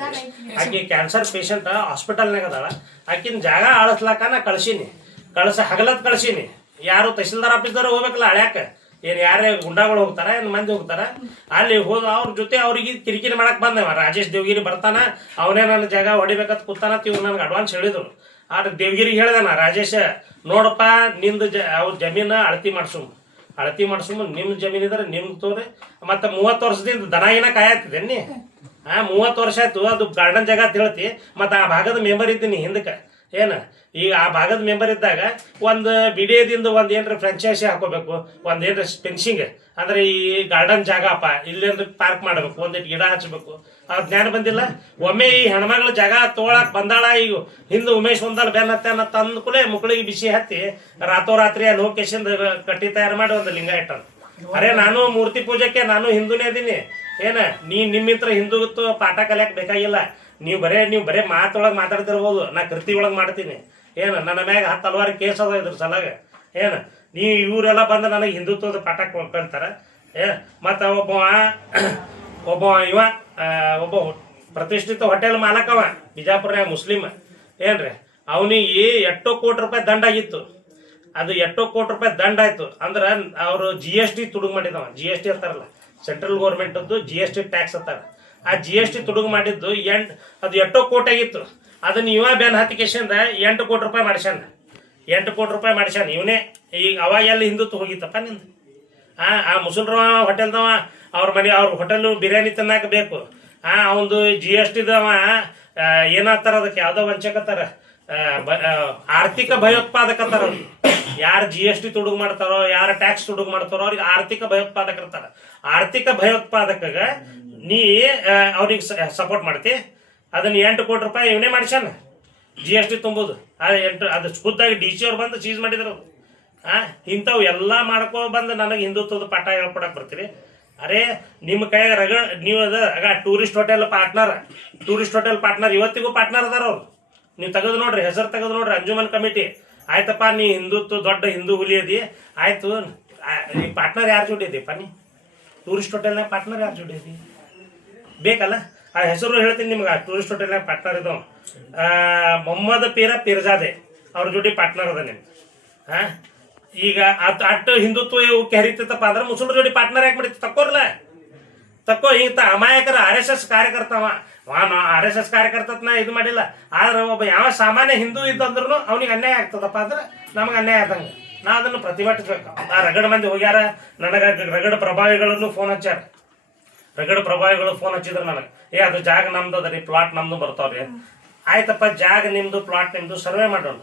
ಆಕಿ ಕ್ಯಾನ್ಸರ್ ಪೇಷಂಟ್ ಹಾಸ್ಪಿಟಲ್ನಾಗ ಅದಾಳ. ಆಕಿನ ಜಾಗ ಅಳಸ್ಲಾಕ ನಾ ಕಳ್ಸೀನಿ, ಹಗಲತ್ ಕಳ್ಸೀನಿ. ಯಾರು ತಹಸೀಲ್ದಾರ್ ಆಫೀಸ್ದವ್ರು ಹೋಗ್ಬೇಕಲ್ಲ ಅಳ್ಯಾಕ, ಏನು ಯಾರೇ ಗುಂಡಾಗಳು ಹೋಗ್ತಾರ ಏನು ಮಂದಿ ಹೋಗ್ತಾರ, ಅಲ್ಲಿ ಹೋದ ಅವ್ರ ಜೊತೆ ಅವ್ರಿಗೆ ಕಿರಿಕಿರಿ ಮಾಡಕ್ ಬಂದವ. ರಾಜೇಶ್ ದೇವಗಿರಿ ಬರ್ತಾನ, ಅವನೇ ನನ್ನ ಜಾಗ ಹೊಡಿಬೇಕಂತ ಕೂತಾನತ್ ಇವ್ರು ನನಗೆ ಅಡ್ವಾನ್ಸ್ ಹೇಳಿದ್ರು. ಆದ್ರೆ ದೇವಗಿರಿಗೆ ಹೇಳ್ದೆ ನಾ, ರಾಜೇಶ ನೋಡಪ್ಪ ನಿಂದು ಅವ್ರ ಜಮೀನ ಅಳತಿ ಮಾಡ್ಸುಮ್ ನಿಮ್ಮ ಜಮೀನ್ ಇದ್ರೆ ನಿಮ್ಗೆ ತೋರಿ. ಮತ್ತೆ 30 ವರ್ಷದಿಂದ ದನ ಕಾಯತ್ತಿದೆ ನೀ. 30 ವರ್ಷ ಆಯ್ತು ಅದು ಗಾರ್ಡನ್ ಜಾಗ ಅಂತ ಹೇಳ್ತಿ. ಮತ್ತು ಆ ಭಾಗದ ಮೆಂಬರ್ ಇದ್ದೀನಿ ಹಿಂದಕ್ಕೆ. ಏನು ಈಗ ಆ ಭಾಗದ ಮೆಂಬರ್ ಇದ್ದಾಗ ಒಂದು ಬಿಡಿಯದಿಂದ ಒಂದು ಏನ್ರ ಫ್ರಾಂಚೈಸಿ ಹಾಕೋಬೇಕು, ಒಂದು ಏನ್ರ ಫೆನ್ಸಿಂಗ್ ಅಂದ್ರೆ ಈ ಗಾರ್ಡನ್ ಜಾಗಪ್ಪ ಇಲ್ಲೇಂದ್ರ ಪಾರ್ಕ್ ಮಾಡಬೇಕು, ಒಂದಿಟ್ಟು ಗಿಡ ಹಚ್ಚಬೇಕು. ಆ ಜ್ಞಾನ ಬಂದಿಲ್ಲ. ಒಮ್ಮೆ ಈ ಹೆಣ್ಮಗಳ ಜಾಗ ತೊಗೊಳಕ್ ಬಂದಾಳ. ಈಗ ಹಿಂದೆ ಉಮೇಶ್ ಒಂದಲ್ಲ ಬೆನ್ನತ್ತೆ ಅನ್ನೋ ತಂದ್ಕೂಲೆ ಮುಕ್ಳಿಗೆ ಬಿಸಿ ಹತ್ತಿ ರಾತ್ರೋರಾತ್ರಿ ಅಲ್ಲಿ ಹೋಗಿ ಕಟ್ಟಿ ತಯಾರು ಮಾಡಿ ಒಂದು ಲಿಂಗ ಇಟ್ಟನು. ಅರೆ ನಾನು ಮೂರ್ತಿ ಪೂಜೆಗೆ ನಾನು ಹಿಂದೂನೇ ಅದೀನಿ. ಏನ ನಿಮ್ಮಿತ್ರ ಹಿಂದುತ್ವ ಪಾಠ ಕಲಿಯಕ್ ಬೇಕಾಗಿಲ್ಲ. ನೀವು ಬರೇ ಮಾತೊಳಗೆ ಮಾತಾಡ್ತಿರ್ಬೋದು, ನಾ ಕೃತಿ ಒಳಗೆ ಮಾಡ್ತೀನಿ. ಏನು ನನ್ನ ಮ್ಯಾಗ 10 ಹಲವಾರು ಕೇಸ್ ಅದ ಇದ್ರ ಸಲಾಗ. ಏನು ಇವರೆಲ್ಲ ಬಂದು ನನಗೆ ಹಿಂದುತ್ವದ ಪಾಠ ಕಲ್ತಾರ. ಮತ್ತು ಒಬ್ಬ ಒಬ್ಬ ಪ್ರತಿಷ್ಠಿತ ಹೋಟೆಲ್ ಮಾಲಕವ ಬಿಜಾಪುರ್ನಾಗ ಮುಸ್ಲಿಮ್. ಏನ್ರಿ ಅವನಿಗೆ 8 ಕೋಟಿ ರೂಪಾಯಿ ದಂಡ ಆಗಿತ್ತು. ಅದು 8 ಕೋಟಿ ರೂಪಾಯಿ ದಂಡ ಆಯ್ತು. ಅಂದ್ರೆ ಅವರು GST ತುಡುಗು ಮಾಡಿದವ. GST ಅಂತಾರಲ್ಲ, ಸೆಂಟ್ರಲ್ ಗೌರ್ಮೆಂಟದ್ದು GST ಟ್ಯಾಕ್ಸ್ ಅಂತಾರ. ಆ GST ತುಡುಗು ಮಾಡಿದ್ದು ಅದು 8 ಕೋಟಿ ಆಗಿತ್ತು. ಅದನ್ನ ಇವ ಬೆನ್ ಹತ್ತಿಕೆಶಿಂದ 8 ಕೋಟಿ ರೂಪಾಯಿ ಮಾಡಿಸ್ಯಾನ. 8 ಕೋಟಿ ರೂಪಾಯಿ ಮಾಡಿಸ್ಯಾನ ಇವನೇ. ಈಗ ಅವಾಗೆಲ್ಲ ಹಿಂದುತ್ವ ಹೋಗಿತ್ತಪ್ಪ ನಿಂದು. ಆ ಮುಸಲ್ರ ಹೋಟೆಲ್ದವ ಅವ್ರ ಹೋಟೆಲ್ ಬಿರಿಯಾನಿ ತಿನ್ನಾಕ ಬೇಕು. ಅವಂದು GSTದವ ಏನಾಗ್ತಾರ ಅದಕ್ಕೆ ಯಾವುದೋ ವಂಚಕತ್ತಾರ, ಆರ್ಥಿಕ ಭಯೋತ್ಪಾದಕತ್ತಾರ. ಯಾರು GST ತುಡುಗು ಮಾಡ್ತಾರೋ, ಯಾರು ಟ್ಯಾಕ್ಸ್ ತುಡುಗು ಮಾಡ್ತಾರೋ ಅವ್ರಿಗೆ ಆರ್ಥಿಕ ಭಯೋತ್ಪಾದಕರ್ತಾರ. ಆರ್ಥಿಕ ಭಯೋತ್ಪಾದಕಗ ನೀ ಅವ್ರಿಗೆ ಸಪೋರ್ಟ್ ಮಾಡ್ತಿ. ಅದನ್ನ 8 ಕೋಟಿ ರೂಪಾಯಿ ಇವನೇ ಮಾಡಿಸ್ಯಾನ GST ತುಂಬೋದು. ಅದು ಖುದ್ದಾಗಿ DC ಅವ್ರು ಬಂದು ಸೀಸ್ ಮಾಡಿದ್ರು. ಇಂಥವು ಎಲ್ಲ ಮಾಡ್ಕೊ ಬಂದು ನನಗೆ ಹಿಂದುತ್ವದ ಪಾಠ ಹೇಳ್ಕೊಡಕ್ ಬರ್ತೀರಿ. ಅರೆ ನಿಮ್ಮ ಕೈಯಾಗ ನೀವು ಟೂರಿಸ್ಟ್ ಹೋಟೆಲ್ ಪಾರ್ಟ್ನರ್ ಇವತ್ತಿಗೂ ಪಾರ್ಟ್ನರ್ ಅದಾರ ಅವ್ರು. ನೀವು ತೆಗೆದು ನೋಡ್ರಿ, ಹೆಸರು ತೆಗೆದು ನೋಡ್ರಿ, ಅಂಜುಮನ್ ಕಮಿಟಿ. ಆಯ್ತಪ್ಪ ನೀ ಹಿಂದುತ್ವ ದೊಡ್ಡ ಹಿಂದೂ ಹುಲಿ ಅದಿ, ಆಯ್ತು. ಈ ಪಾರ್ಟ್ನರ್ ಯಾರು ಜೋಡಿ ಇದೀಪ ನೀ? ಟೂರಿಸ್ಟ್ ಹೋಟೆಲ್ನಾಗ ಪಾರ್ಟ್ನರ್ ಯಾರು ಜೋಡಿ ಇದಿ ಬೇಕಲ್ಲ. ಆ ಹೆಸರು ಹೇಳ್ತೀನಿ ನಿಮ್ಗೆ. ಟೂರಿಸ್ಟ್ ಹೋಟೆಲ್ನಾಗ ಪಾರ್ಟ್ನರ್ ಇದ್ದವ ಮೊಹಮ್ಮದ್ ಪೀರ್ಜಾದೆ ಅವ್ರ ಜೋಡಿ ಪಾರ್ಟ್ನರ್ ಅದ ನಿಮ್ಗೆ. ಈಗ ಅಟ್ಟು ಹಿಂದುತ್ವ ಇವಕ್ಕೆ ಹರಿತೈತಪ್ಪ ಅಂದ್ರೆ ಮುಸಲ್ರ ಜೋಡಿ ಪಾರ್ಟ್ನರ್ ಯಾಕೆ ಮಾಡಿತ್ತು? ತಕ್ಕೋ ಇಂಥ ಅಮಾಯಕರ RSS ಕಾರ್ಯಕರ್ತವ. RSS ಕಾರ್ಯಕರ್ತನ ಇದು ಮಾಡಿಲ್ಲ. ಆದ್ರೆ ಒಬ್ಬ ಯಾವ ಸಾಮಾನ್ಯ ಹಿಂದೂ ಇದ್ದಂದ್ರೂ ಅವ್ನಿಗೆ ಅನ್ಯಾಯ ಆಗ್ತದಪ್ಪ ಅಂದ್ರೆ ನಮಗೆ ಅನ್ಯಾಯ ಆದಂಗೆ ನಾ ಅದನ್ನು ಪ್ರತಿಭಟಿಸ್ಬೇಕು. ಆ ರಗಡ ಮಂದಿ ಹೋಗ್ಯಾರ, ನನಗೆ ರಗಡ ಪ್ರಭಾವಿಗಳನ್ನು ಫೋನ್ ಹಚ್ಚಾರ. ಫೋನ್ ಹಚ್ಚಿದ್ರು ನನಗೆ, ಅದು ಜಾಗ ನಮ್ದು ಅದ ರೀ, ಪ್ಲಾಟ್ ನಮ್ದು ಬರ್ತಾವ್ರಿ. ಆಯ್ತಪ್ಪ, ಜಾಗ ನಿಮ್ದು, ಪ್ಲಾಟ್ ನಿಮ್ದು, ಸರ್ವೆ ಮಾಡೋಣ.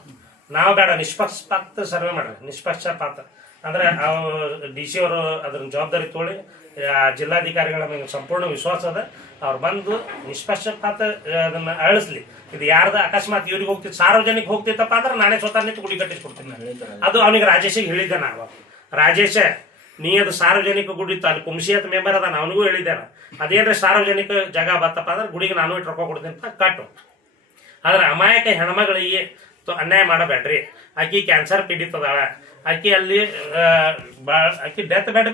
ನಾವು ಬೇಡ, ನಿಷ್ಪಕ್ಷಪಾತ ಸರ್ವೆ ಮಾಡ್ರಿ. ನಿಷ್ಪಕ್ಷಪಾತ ಅಂದ್ರೆ DC ಅವರು ಅದ್ರ ಜವಾಬ್ದಾರಿ ತೊಗೊಳ್ಳಿ. ಜಿಲ್ಲಾಧಿಕಾರಿಗಳ ಮೇಲೆ ಸಂಪೂರ್ಣ ವಿಶ್ವಾಸ ಅದ. ಅವ್ರು ಬಂದು ನಿಷ್ಪಕ್ಷಪಾತ ಅದನ್ನ ಅಳಿಸ್ಲಿ. ಇದು ಯಾರ್ದ ಅಕಸ್ಮಾತ್ ಇವ್ರಿಗೆ ಹೋಗ್ತಿತ್ತು, ಸಾರ್ವಜನಿಕ ಹೋಗ್ತಿತ್ತಪ್ಪ ಅಂದ್ರೆ ನಾನೇ ಸ್ವತಃ ನಿಂತು ಗುಡಿ ಕಟ್ಟಿಸ್ಕೊಡ್ತೀನಿ. ಅದು ಅವನಿಗೆ ರಾಜೇಶಿಗೆ ಹೇಳಿದ್ದೆ ನಾವು, ರಾಜೇಶ ನೀ ಅದು ಸಾರ್ವಜನಿಕ ಗುಡಿ ಅಲ್ಲಿ ಕುಂಸಿಯತ್ ಮೆಂಬರ್ ಅದ, ಅವನಿಗೂ ಹೇಳಿದ್ದೇನೆ. ಅದೇನ್ರಿ ಸಾರ್ವಜನಿಕ ಜಾಗ ಬತ್ತಪ್ಪ ಅಂದ್ರೆ ಗುಡಿಗೆ ನಾನು ಇಟ್ಟು ರೊಕ್ಕ ಕೊಡ್ತೀನಿ ಅಂತ ಕಟ್ಟು. ಆದ್ರೆ ಅಮಾಯಕ ಹೆಣ್ಮಗಳಿಗೆ ಅನ್ಯಾಯ ಮಾಡಬೇಡ್ರಿ. ಆಕಿ ಕ್ಯಾನ್ಸರ್ ಪೀಡಿತದಾಳ, ಆಕಿ ಅಲ್ಲಿ ಆಕಿ ಡೆತ್ ಬೇಡ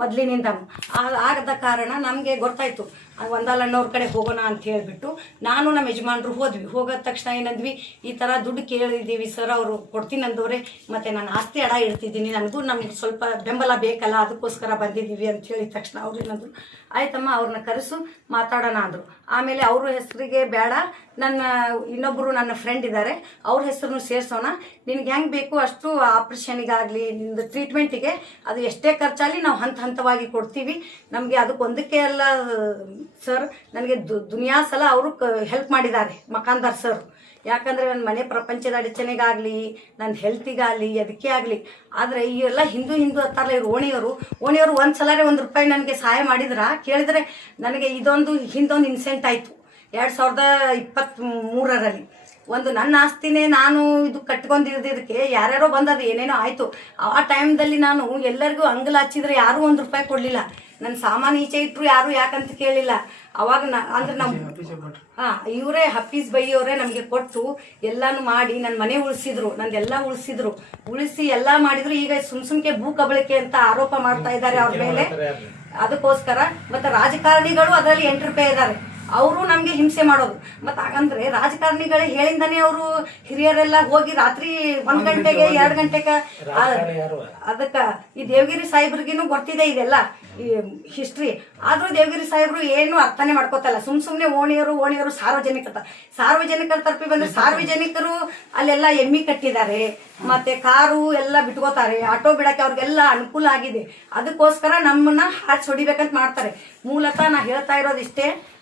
ಮೊದಲಿನಿಂದ ಆಗದ ಕಾರಣ ನಮಗೆ ಗೊತ್ತಾಯ್ತು. ಒಂದಲ್ಲಣ್ಣವ್ರ ಕಡೆ ಹೋಗೋಣ ಅಂತ ಹೇಳಿಬಿಟ್ಟು ನಾನು ನಮ್ಮ ಯಜಮಾನ್ರು ಹೋದ್ವಿ. ಹೋಗೋದ ತಕ್ಷಣ ಏನಂದ್ವಿ, ಈ ಥರ ದುಡ್ಡು ಕೇಳಿದ್ದೀವಿ ಸರ್, ಅವರು ಕೊಡ್ತೀನಿ ಅಂದವ್ರೆ, ಮತ್ತು ನಾನು ಆಸ್ತಿ ಅಡ ಇಡ್ತಿದ್ದೀನಿ, ನನಗೂ ನಮ್ಗೆ ಸ್ವಲ್ಪ ಬೆಂಬಲ ಬೇಕಲ್ಲ, ಅದಕ್ಕೋಸ್ಕರ ಬಂದಿದ್ದೀವಿ ಅಂತ ಹೇಳಿದ ತಕ್ಷಣ ಅವ್ರು ಏನಂದ್ರು, ಆಯ್ತಮ್ಮ ಅವ್ರನ್ನ ಕರೆಸು ಮಾತಾಡೋಣ ಅಂದರು. ಆಮೇಲೆ ಅವ್ರ ಹೆಸರಿಗೆ ಬೇಡ, ಇನ್ನೊಬ್ಬರು ನನ್ನ ಫ್ರೆಂಡ್ ಇದ್ದಾರೆ, ಅವ್ರ ಹೆಸರನ್ನು ಸೇರಿಸೋಣ, ನಿನ್ಗೆ ಹೆಂಗೆ ಬೇಕು ಅಷ್ಟು ಆಪ್ರೇಷನಿಗಾಗಲಿ ನಿಮ್ಮದು ಟ್ರೀಟ್ಮೆಂಟಿಗೆ ಅದು ಎಷ್ಟೇ ಖರ್ಚಾಗಲಿ ನಾವು ಹಂತವಾಗಿ ಕೊಡ್ತೀವಿ, ನಮಗೆ ಅದಕ್ಕೊಂದಕ್ಕೆ ಎಲ್ಲ ಸರ್, ನನಗೆ ದುನಿಯಾ ಸಲ ಅವರು ಹೆಲ್ಪ್ ಮಾಡಿದ್ದಾರೆ ಮಕಾನ್ದಾರ್ ಸರ್. ಯಾಕಂದರೆ ನನ್ನ ಮನೆ ಪ್ರಪಂಚದ ಅಡಚಣೆಗಾಗಲಿ ನನ್ನ ಹೆಲ್ತಿಗಾಗಲಿ ಅದಕ್ಕೆ ಆಗಲಿ. ಆದರೆ ಈ ಎಲ್ಲ ಹಿಂದೂ ಅಂತಾರಲ್ಲ ಇವರು ಓಣಿಯವರು ಒಂದು ಸಲರೇ ₹1 ನನಗೆ ಸಹಾಯ ಕೇಳಿದರೆ ನನಗೆ ಹಿಂದೊಂದು ಇನ್ಸಿಡೆಂಟ್ ಆಯಿತು 2023ರಲ್ಲಿ. ಒಂದು ನನ್ನ ಆಸ್ತಿನೇ ನಾನು ಇದು ಕಟ್ಕೊಂಡಿದ್ದಕ್ಕೆ ಯಾರ್ಯಾರೋ ಬಂದದು ಏನೇನೋ ಆಯಿತು. ಆ ಟೈಮ್ದಲ್ಲಿ ನಾನು ಎಲ್ಲರಿಗೂ ಅಂಗಲ ಹಚ್ಚಿದ್ರೆ ಯಾರೂ ₹1 ಕೊಡಲಿಲ್ಲ. ನನ್ನ ಸಾಮಾನು ಈಚೆ ಇಟ್ಟರು ಯಾರು ಯಾಕಂತ ಕೇಳಿಲ್ಲ. ಅವಾಗ ಅಂದ್ರೆ ಇವರೇ ಹಫೀಸ್ ಬೈ ಅವರೇ ನಮಗೆ ಕೊಟ್ಟು ಎಲ್ಲಾನು ಮಾಡಿ ನನ್ನ ಮನೆ ಉಳಿಸಿದ್ರು, ನಂದೆಲ್ಲ ಉಳಿಸಿ ಎಲ್ಲ ಮಾಡಿದ್ರು. ಈಗ ಸುಮ್ಕೆ ಭೂ ಕಬಳಿಕೆ ಅಂತ ಆರೋಪ ಮಾಡ್ತಾ ಇದ್ದಾರೆ ಅವ್ರ ಮೇಲೆ. ಅದಕ್ಕೋಸ್ಕರ ಮತ್ತೆ ರಾಜಕಾರಣಿಗಳು ಅದರಲ್ಲಿ ಎಂಟ್ರ್ ಇದ್ದಾರೆ, ಅವರು ನಮಗೆ ಹಿಂಸೆ ಮಾಡೋದು. ಮತ್ತು ಹಾಗಂದ್ರೆ ರಾಜಕಾರಣಿಗಳೇ ಹೇಳಿಂದಾನೆ ಅವರು ಹಿರಿಯರೆಲ್ಲ ಹೋಗಿ ರಾತ್ರಿ 1 ಗಂಟೆಗೆ 2 ಗಂಟೆಗೆ ಅದಕ್ಕೆ ಈ ದೇವಗಿರಿ ಸಾಹೇಬ್ರಿಗೇನು ಗೊತ್ತಿದೆ ಇದೆಲ್ಲ ಈ ಹಿಸ್ಟ್ರಿ. ಆದರೂ ದೇವಗಿರಿ ಸಾಹೇಬ್ರು ಏನು ಅರ್ಥನೇ ಮಾಡ್ಕೋತಲ್ಲ. ಸುಮ್ಮನೆ ಓಣಿಯರು ಸಾರ್ವಜನಿಕರ ತರಪಿ ಬಂದ್ರೆ ಸಾರ್ವಜನಿಕರು ಅಲ್ಲೆಲ್ಲ ಎಮ್ಮಿ ಕಟ್ಟಿದ್ದಾರೆ, ಮತ್ತೆ ಕಾರು ಎಲ್ಲ ಬಿಟ್ಕೋತಾರೆ, ಆಟೋ ಬಿಡಕ್ಕೆ ಅವ್ರಿಗೆಲ್ಲ ಅನುಕೂಲ ಆಗಿದೆ. ಅದಕ್ಕೋಸ್ಕರ ನಮ್ಮನ್ನ ಹಾಡ್ಸಿ ಹೊಡಿಬೇಕಂತ ಮಾಡ್ತಾರೆ. ಮೂಲತಃ ನಾ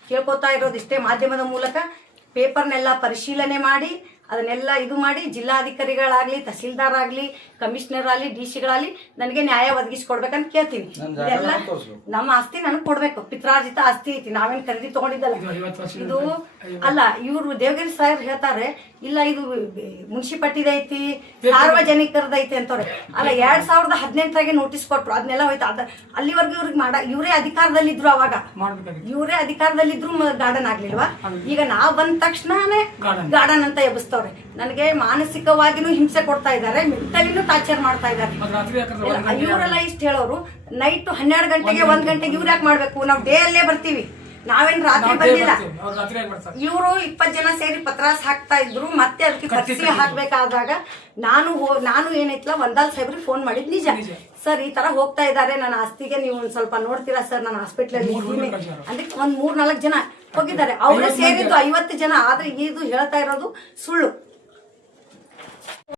ಕೇಳ್ಕೊತಾ ಇರೋದಿಷ್ಟೇ ಮಾಧ್ಯಮದ ಮೂಲಕ ಪೇಪರ್ನೆಲ್ಲ ಪರಿಶೀಲನೆ ಮಾಡಿ ಅದನ್ನೆಲ್ಲ ಇದು ಮಾಡಿ ಜಿಲ್ಲಾಧಿಕಾರಿಗಳಾಗ್ಲಿ, ತಹಸೀಲ್ದಾರ್ ಆಗಲಿ, ಕಮಿಷನರ್ ಆಗಲಿ, DC ನನಗೆ ನ್ಯಾಯ ಒದಗಿಸ್ಕೊಡ್ಬೇಕಂತ ಕೇಳ್ತೀವಿ. ಇದೆಲ್ಲ ನಮ್ಮ ಆಸ್ತಿ ನನಗೆ ಕೊಡ್ಬೇಕು. ಪಿತ್ರಾರ್ಜಿತ ಆಸ್ತಿ ಐತಿ, ನಾವೇನು ಖರೀದಿ ತಗೊಂಡಿದ್ದಲ್ಲ ಇದು. ಅಲ್ಲ, ಇವರು ದೇವಗಿರಿ ಸಾಹೇಬ್ ಹೇಳ್ತಾರೆ ಇಲ್ಲ ಇದು ಮುನ್ಸಿಪಾಲ್ಟಿದ ಐತಿ, ಸಾರ್ವಜನಿಕರದ ಐತಿ ಅಂತವ್ರೆ. ಅಲ್ಲ 2018ರಾಗೆ ನೋಟಿಸ್ ಕೊಟ್ರು, ಅದನ್ನೆಲ್ಲ ಹೋಯ್ತು. ಅಲ್ಲಿವರೆಗೂ ಇವ್ರಿಗೆ ಇವರೇ ಅಧಿಕಾರದಲ್ಲಿದ್ರು, ಅವಾಗ ಇವರೇ ಅಧಿಕಾರದಲ್ಲಿದ್ರು ಗಾರ್ಡನ್ ಆಗ್ಲಿಲ್ವಾ? ಈಗ ನಾವು ಬಂದ ತಕ್ಷಣನೇ ಗಾರ್ಡನ್ ಅಂತ ಎಬ್ಬಿಸ್ತವ್ರೆ. ನನಗೆ ಮಾನಸಿಕವಾಗಿನೂ ಹಿಂಸೆ ಕೊಡ್ತಾ ಇದ್ದಾರೆ, ಮೆಂಟಲಿನೂ ಟಾರ್ಚರ್ ಮಾಡ್ತಾ ಇದ್ದಾರೆ. ಇವರೆಲ್ಲ ಇಷ್ಟು ಹೇಳೋರು ನೈಟ್ 12 ಗಂಟೆಗೆ 1 ಗಂಟೆಗೆ ಇವ್ರು ಯಾಕೆ ಮಾಡ್ಬೇಕು? ನಾವು ಡೇ ಅಲ್ಲೇ ಬರ್ತೀವಿ, ನಾವೇನ್ ರಾತ್ರಿ ಬಂದಿಲ್ಲ. ಇವರು 20 ಜನ ಸೇರಿ ಪತ್ರಾಸ್ ಹಾಕ್ತಾ ಇದ್ರು. ಮತ್ತೆ ಅದಕ್ಕೆ ಕಟ್ಸಿ ಹಾಕ್ಬೇಕಾದಾಗ ನಾನು ಏನೈತ್ಲ ಒಂದಾಲ್ ಸಾಹೇಬ್ರಿಗೆ ಫೋನ್ ಮಾಡಿದ್ ನಿಜ. ಸರ್ ಈ ತರ ಹೋಗ್ತಾ ಇದ್ದಾರೆ, ನನ್ನ ಆಸ್ತಿಗೆ ನೀವು ಒಂದ್ ಸ್ವಲ್ಪ ನೋಡ್ತೀರಾ ಸರ್, ನಾನು ಹಾಸ್ಪಿಟ್ಲಲ್ಲಿ ಇದ್ದೀನಿ ಅದಕ್ಕೆ ಒಂದ್ 3-4 ಜನ ಹೋಗಿದ್ದಾರೆ. ಅವರೇ ಸೇರಿದ್ದು 50 ಜನ. ಆದ್ರೆ ಇದು ಹೇಳ್ತಾ ಇರೋದು ಸುಳ್ಳು.